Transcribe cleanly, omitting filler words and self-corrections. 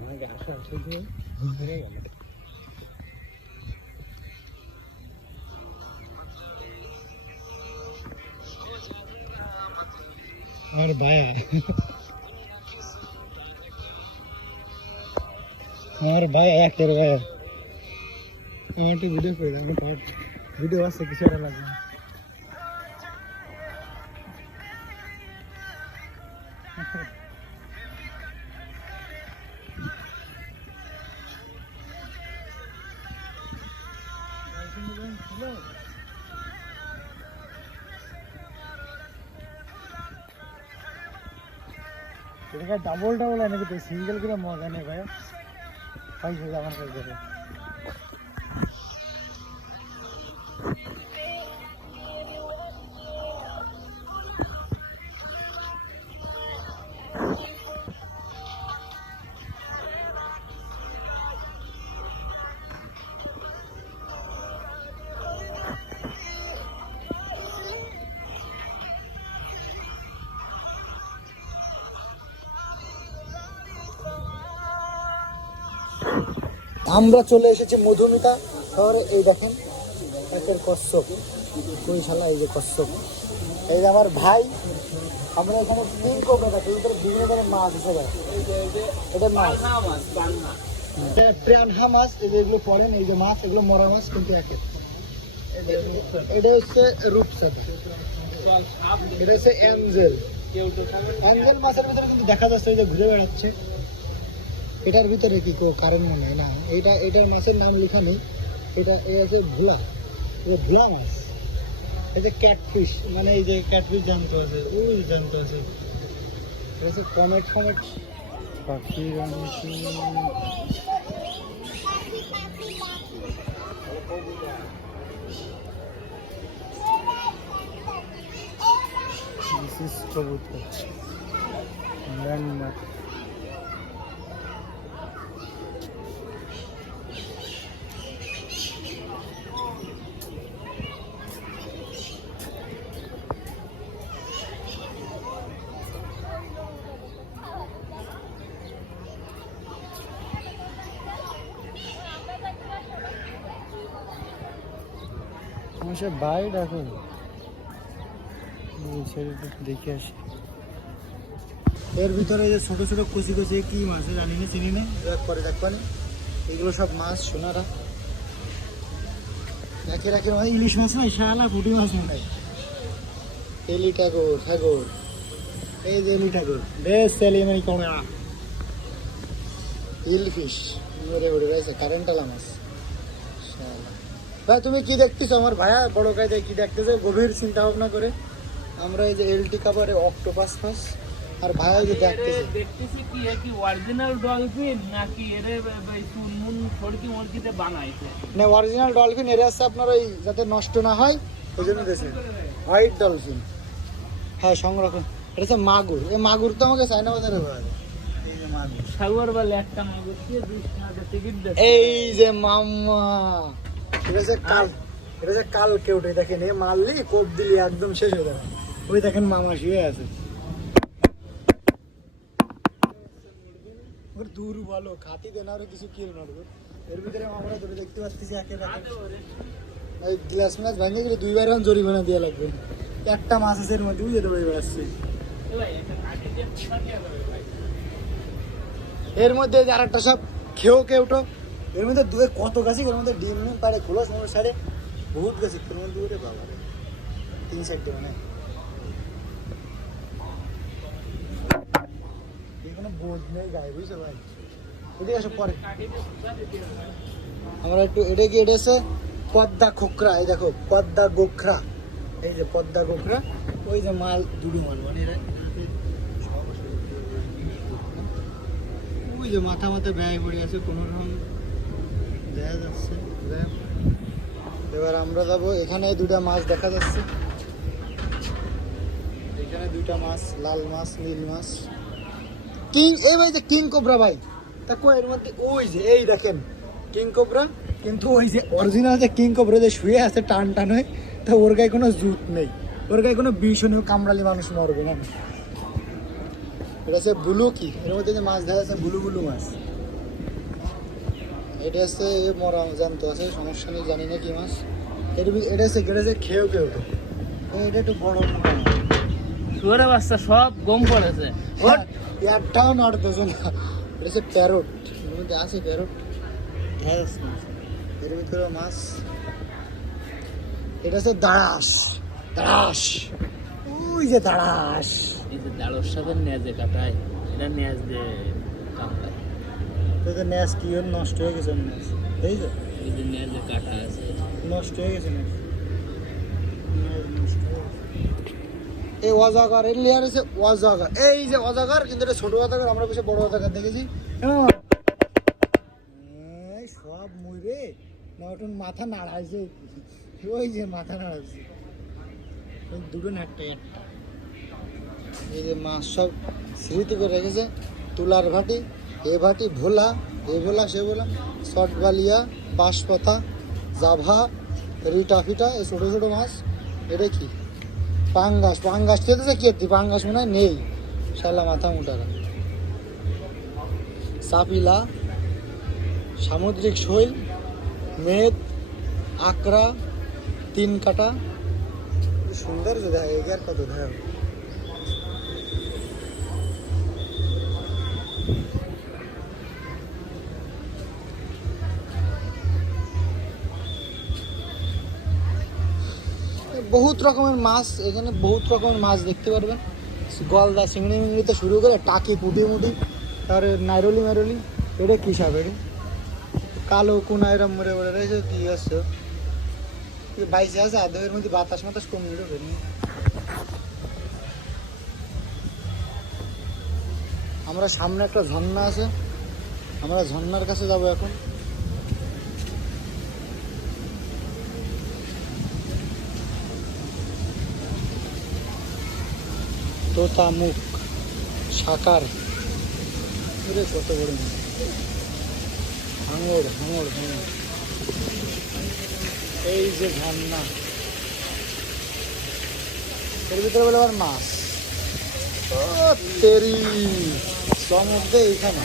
আমাকে আসা শুধু ঘুরে গেল। আমার ভাইয়া একের ভাইয়া আমার একটু ভিডিও করে দাও, আমার ভিডিও আছে কিছু একটা লাগবে না। এটা ডাবল ডাবল এনে তো সিঙ্গেল করে মজা নেই ভাই, পাইছে আমার কাছে করে। আমরা চলে এসেছি মধুমিতা শহরে। এই দেখেন একের কচ্ছপ, কুইশালা, এই যে কচ্ছপ, এই যে আমার ভাই। আমরা এখানে তিন কোবরা দেখি, ভিতরে বিভিন্ন ধরনের মাছ হিসেবে। এটা মাছ প্রাণহা মাছ, এই যে এগুলো পড়েন, এই যে মাছ, এগুলো মরা মাছ কিন্তু একের। এটা হচ্ছে রূপসাদা, এটা হচ্ছে অ্যাঞ্জেল। অ্যাঞ্জেল মাছের ভিতরে কিন্তু দেখা যাচ্ছে এই যে ঘুরে বেড়াচ্ছে। এটার ভিতরে কি কারেন্ট মনে হয় না, এটার মাছের নাম লেখা নেই। এটা এই আছে ভোলা, এটা ভোলা মাছ। এই যে ক্যাটফিশ, মানে এই যে ক্যাটফিশ জানতে আছে, ওই জানতে আছে। এটা হচ্ছে কমেট পাখি। কবুতর ল্যান্ডমার্ক। সে বাইরে এখন দেখে আসি। এর ভিতরে যে ছোট ছোট কুচি কুচি কি মাছ জানি না, চিনি না, পরে দেখবানি। এগুলো সব মাছ সোনারা রাখে রাখে, ইলিশ মাছ নাই, শালা পুঁটি মাছ নাই। এলি ঠাকুর, এই যে এলি ঠাকুর বেশ সেলিমানি কমে না। ইলফিশ মরে মরে রয়েছে, কারেন্টালা মাছ। ভাই তুমি কি দেখতেছো? আমার ভাইয়া বড় কায়দায় কি দেখতেছে গভীর চিন্তা ভাবনা করে। আমরা এই যে এলটি কাভারে অক্টোপাস মাছ, আর ভাইয়া যে দেখতেছে কি অরিজিনাল ডলফিন নাকি এর চুনমুন ফড়কি মরকিতে বানাইছে না। অরিজিনাল ডলফিন এর আছে আপনার ওই যাতে নষ্ট না হয় ওই জন্য দিয়েছে হোয়াইট ডলফিন। হ্যাঁ সংরক্ষণ। এটা হচ্ছে মাগুর। এই মাগুর তো আমাকে চায়না বাজারে পাওয়া যায়। এই যে মাগুর, সাগর বলে একটা মাগুর দিয়ে 20 টাকা টিকিট দেয়। এই যে মাম্মা, এটা হচ্ছে কাল কেউটে। দেখেন এ মারলি কোপ দিলি একদম শেষ হয়ে যাবে। ওই দেখেন মামা শুয়ে আছে। দূর বলো খাতি দেন আরো কিছু কিল মারবো। এর ভিতরে আমরা ধরে দেখতে পাচ্ছি একের এই গ্লাস মাছ ভাঙে গেলে 2 বার এখন জরিমানা দেওয়া লাগবে। একটা মাছ আছে এর মধ্যে বুঝে দেবো বেড়াচ্ছে। এর মধ্যে আর একটা সব কেউটো। এর মধ্যে দুয়ে কত গাছি, এর মধ্যে ডিম পারে খোলস মোর সাইডে বহুত গাছি। এর মধ্যে উঠে বাবা 3-4টে মানে কোনো বোঝ নেই গায়ে, বুঝছো ভাই। এদিকে আসো পরে আমরা একটু। এটা হচ্ছে পদ্মা খোকরা। এই দেখো পদ্মা গোখরা, এই যে পদ্মা গোখরা। ওই যে মাল দুটো মাল মানে ওই যে মাথা ব্যয় পড়ে আছে কোনো রকম দেখা যাচ্ছে। এবার আমরা যাবো, এখানে 2টা মাছ দেখা যাচ্ছে। এখানে 2টা মাছ, লাল মাছ, নীল মাছ। এই ভাই যে কিং কোবরা ভাই, তা কই এর মধ্যে ওই যে এই দেখেন কিং কোবরা। কিন্তু ওই যে অরিজিনাল যে কিং কোবরা যে শুয়ে আছে টান হয়ে, তা ওর গায়ে কোনো জুত নেই, ওর গায়ে কোনো বিষ নেই, কামড়ালি মানুষ মরবে না। এটা হচ্ছে ব্লু কি, এর মধ্যে যে মাছ দেখা যাচ্ছে ব্লু ব্লু মাছ। এটা হচ্ছে মরা জানতো আছে, সমস্যা নেই, জানি না কি মাছ। এটা হচ্ছে খেয়েও কেউ এটা একটু বড় মোটা মাছ। শুয়োরের বাচ্চা সব গম পড়েছে। একটাও নড়তেছে না। এটা হচ্ছে প্যারট, এর মধ্যে আছে প্যারট, এর ভিতরে মাছ। এটা হচ্ছে দাঁড়াস, দাঁড়াস, ওই যে দাঁড়াস। এই যে দাঁড়োর সাথে নেজে কাটায়, এটা নেজ দিয়ে কামড়ায়। তো ন্যাস কি ওর নষ্ট হয়ে গেছে ন্যাস, এই যে এই যে নেজে কাটা আছে, নষ্ট হয়ে গেছে ন্যাস। এই অজাগর, এর লেয়ার হচ্ছে অজাগর, এই যে অজাগর, কিন্তু এটা ছোট অজাগর, আমরা বেশি বড় অজাগর দেখেছি। এই সব মুইরে নটন মাথা নাড়াইছে, ওই যে মাথা নাড়াইছে, ওই দুটো একটা একটা। এই যে মাছ সব স্মৃতি করে রেখেছে, তুলার ভাটি, এ ভাটি, ভোলা, এ ভোলা সে ভোলা, শট বালিয়া, বাঁশপাতা, জাভা, রিটা ফিটা, এই ছোটো ছোটো মাছ। এটা কি পাঙ্গাস, পাঙ্গাস খেতেছে কি, পাঙ্গাস মনে হয় নেই, শালা মাথা মোটারা। চাপিলা, সামুদ্রিক শৈল, মেদ, আকরা, তিন কাটা, সুন্দর যে দেখা, এগার কত দেখা। বহুত রকমের মাছ এখানে, বহুত রকমের মাছ দেখতে পারবেন। গলদা, চিংড়ি মিংড়ি তো শুরু করে টাকি, পুটি মুটি, তার নাইরলি মাইরলি। এটা কী সাপ, এটা কালো কোনায়রা মরে মরে রয়েছে, কি আসছে বাইশে আছে আদবের মধ্যে, বাতাস মাতাস কম নিল। আমরা সামনে একটা ঝর্ণা আছে, আমরা ঝর্ণার কাছে যাব এখন। তোতা মুখ, সাকার, কত বড় হাঙড়, হাঙড়, হাঙড়। এই যে ঝর্ণা, এর ভিতরে বলে আবার মাছ। ও তেরি চমক দে এইখানে।